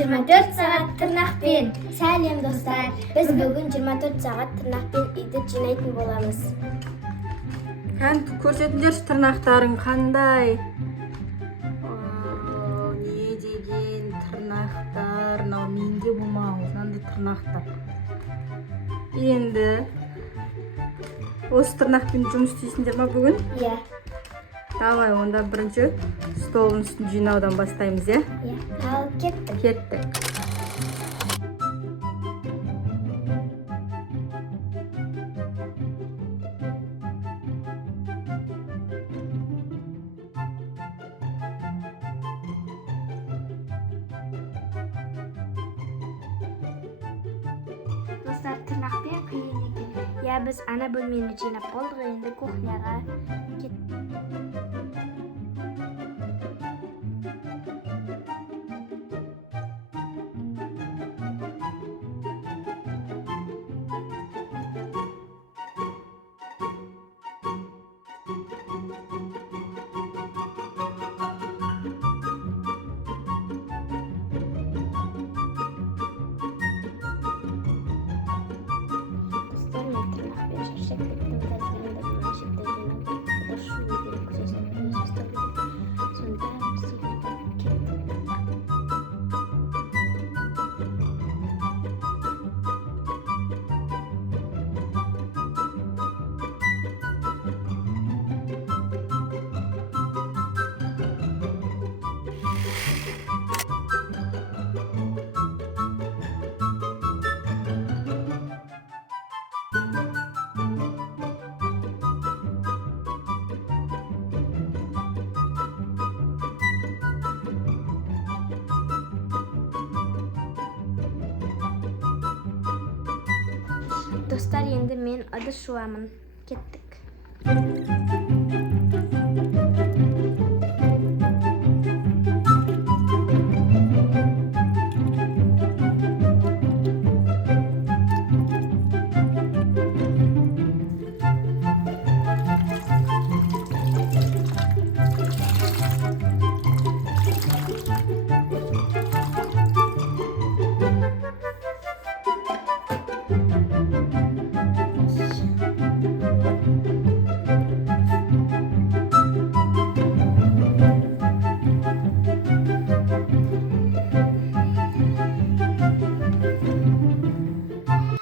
24 saat tırnaqпен. Сәлем достар. Biz бүгін 24 сағат тырнақпен үйді жинайтын боламыз. Қан көрсетіңдерші тырнақтарың қандай? Не деген тырнақтар? Мынау менде болмауы, мынандай тырнақтар. Енді осы тырнақпен жұмыс істейсіңдер ма бүгін? Иә. Давай, онда бірінші столдың үстін жинаудан бастаймыз, иә? Иә. Ал кеттік. Кеттік. Достар, тырнақпен қиын екен. Иә, біз ана бөлмені жинап болдық, енді кухняға кеттік. Dostlar, енді мен ыдыс жуамын. Кеттік.